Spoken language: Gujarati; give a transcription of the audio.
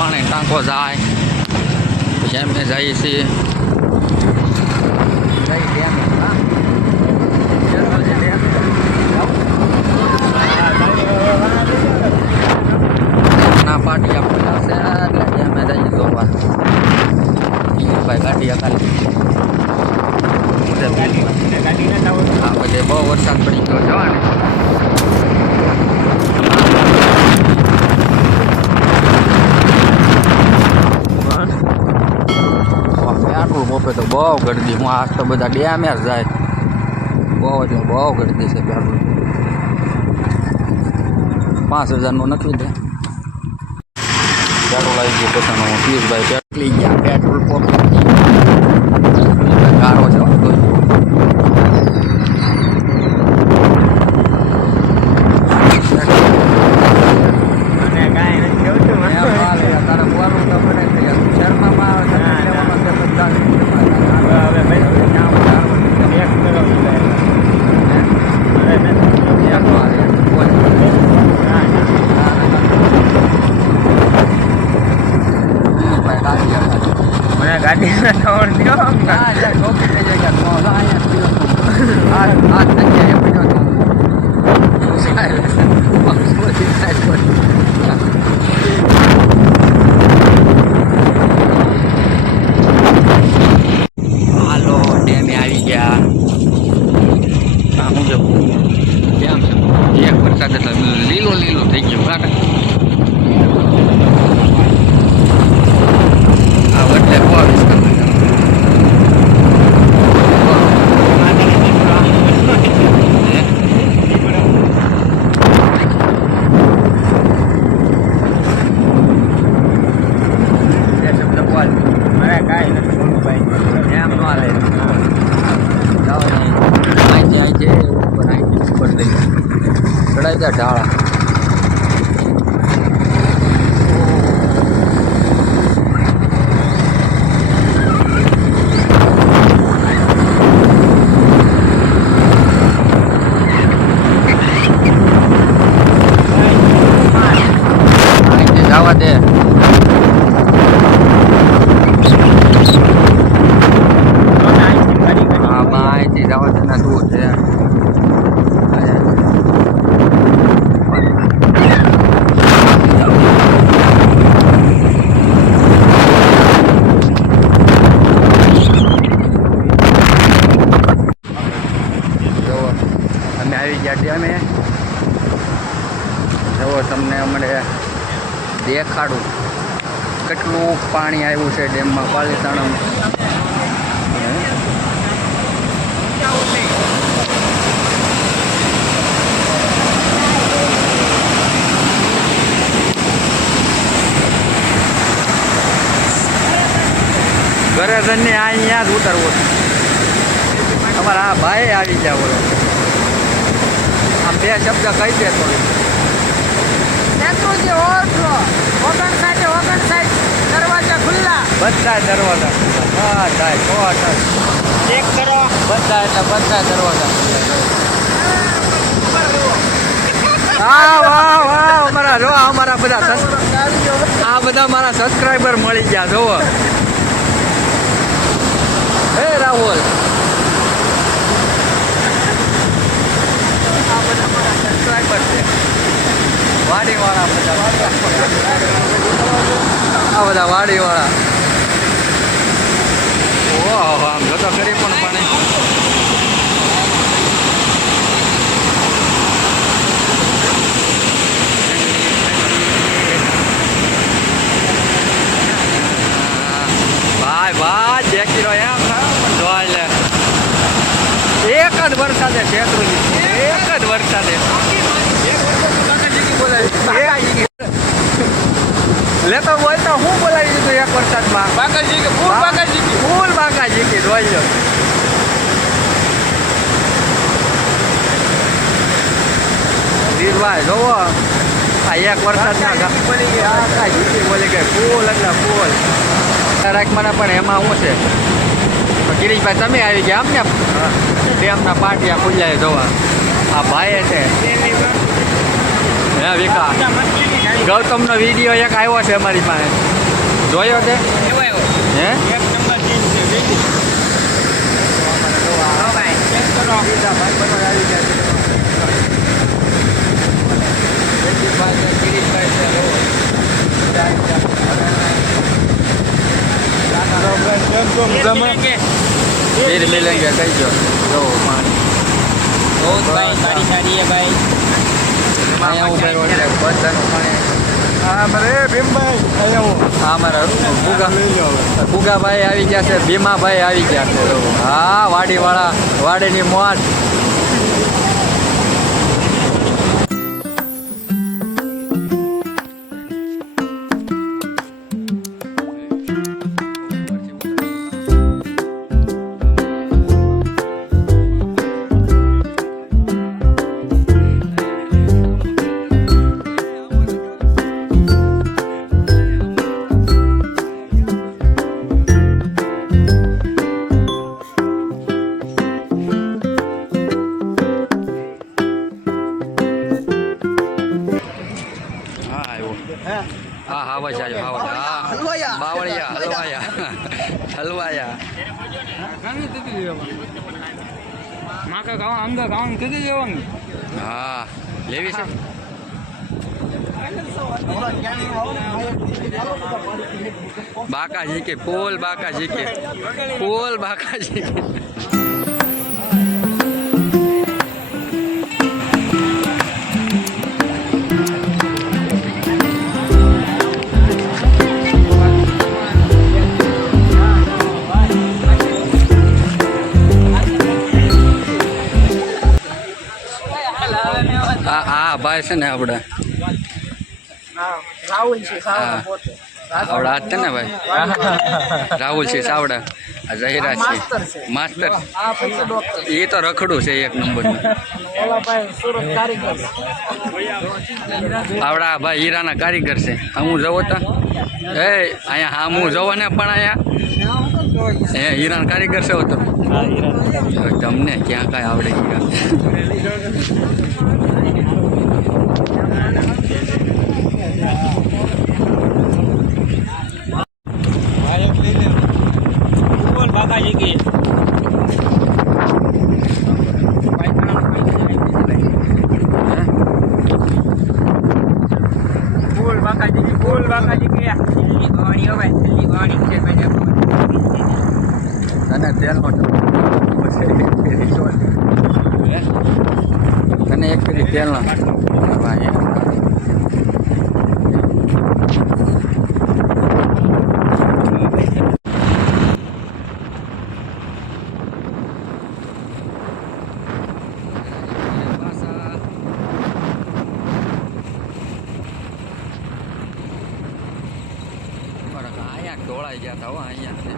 băng này đang có dài em dây xi આટલું મોપે તો બહુ ગરદી હું આજ તો બધા ડેમે જાય. બહુ એટલે બહુ ગરદી છે પેટ્રોલ પાંચ હજારનું નથી દે પેટ્રોલ આવી ગયું પોતાનું પિયુષભાઈ પેટ્રોલ ગયા, પેટ્રોલ પંપ. ગારો છે હો કોઈ. એમ હાલે, તારે બોલવું તો પડે જ યાર. શહેરમાં આવે છે, ના, ના. લેવામાં છે બધા શહેરમાં. ક્યાં વધારવાનું? એક વાર, એક બોલ. પિયુષભાઈ ગાડી અકાલી. ગાડી હા, યાર, ટોપી લઈ જાય. તો પીડ્યો છું. આ- આ જગ્યાએ પીડ્યો છું. શું થાય? શું થાય કોઈ? હાલો ડેમે આવી ગયા આ હું જો ડેમ છે એક વરસાદ એટલે લીલો લીલો થઈ ગયો કાંટા આ વડલે પોવીસ શબ્દ બોલ એમ નો. હાલે જાઓ અહીંથી અહીંથી ઉપર અહીંથી ઉપર ચડાઈ જાય ઢાળા અહીંથી જવા દે હા બા અહીંથી જવા દે ના દૂર છે જો અમે જુઓ તમને અમને દેખાડું. કેટલું પાણી આવ્યું છે ડેમમાં? પાલીતાણા જઈને અહીંયા જ ઉતરવું તમારા આ ભાઈ આવી ગયા બોલો આમ બે શબ્દ કહી દે તો શેત્રુંજી ઓવરફ્લો ઓગણસાઠે ઓગણસાઠ. દરવાજા ખુલ્લા. બધા દરવાજા બધા સો ચેક કરો. બધા એટલે બધા દરવાજા હા વાહ વાહ અમારા જો અમારા બધા આ બધા મારા સબસ્ક્રાઈબર મળી ગયા જોવો રાહુલ આ બધા મારા સબસ્ક્રાઈબર છે વાડીવાળા બધા. આ બધા વાડીવાળા. ઓહો આમ જોતો ફરી પણ પાણી ભાઈ ભાઈ દેખી રહ્યો એમ હા, પણ જોઈ લે એક જ શેત્રુજી એક જ વરસાદે લેતો બોલતા હું બોલાવી દીધું એક વરસાદમાં બાકાજી કે ફૂલ બાકાજી કે ફૂલ બાકાજી કી લો ધીરભાઈ જોવો આ એક વરસાદના ગા- બોલી આ ગયા કાંઈ જીતી બોલી ગઈ ફૂલ એટલે ફૂલ રાખવાના પણ એમાં શું છે તો ગિરીશભાઈ તમે આવી ગયા આમ ને ડેમના પાટિયા ખુલ્યા જોવા. આ ભાઈ છે. હે વિકા. ગૌતમનો વીડિયો એક આવ્યો છે અમારી પાસે. જોયો તે? હે? એક ફીર મિલેંગે કહી દો જો પાણી. બહુ ભાઈ સારી સારી હે ભાઈ. ભાઈ હા ભીમભાઈ અહીંયા હું. હા મારા ભૂગા. ભૂગાભાઈ આવી ગયા છે ભીમાભાઈ આવી ગયા છે. હા વાડીવાળા વાડીની મોટ બાવળિયા હલવાયા. હલવાયા. માકા ખાવા અંદર ખાવાનું કીધી જવાનું હા લેવી છે. બાકાજી કે ફૂલ બાકા જીકે ફૂલ બાકા જીકે ભાઈ છે ને આપણે. રાહુલ છે આવડા હાથ ને ભાઈ? રાહુલ છે સાવડા આ જહીરા છે. માસ્ટર એ તો રખડું છે એક નંબર આવડા ભાઈ હીરાના કારીગર છે. હું જવો તો? એ અહીંયા હા હું જવો ને પણ અહીંયા? હે હીરાના કારીગર છે તો? તમને ક્યાં કાંઈ આવડે હીરા. તને તેલમાં પછી એક ફેરી ચોલ. તને એક ફેરી તેલના ભાઈ અહીંયા ઢોળાઈ ગયા હતા હો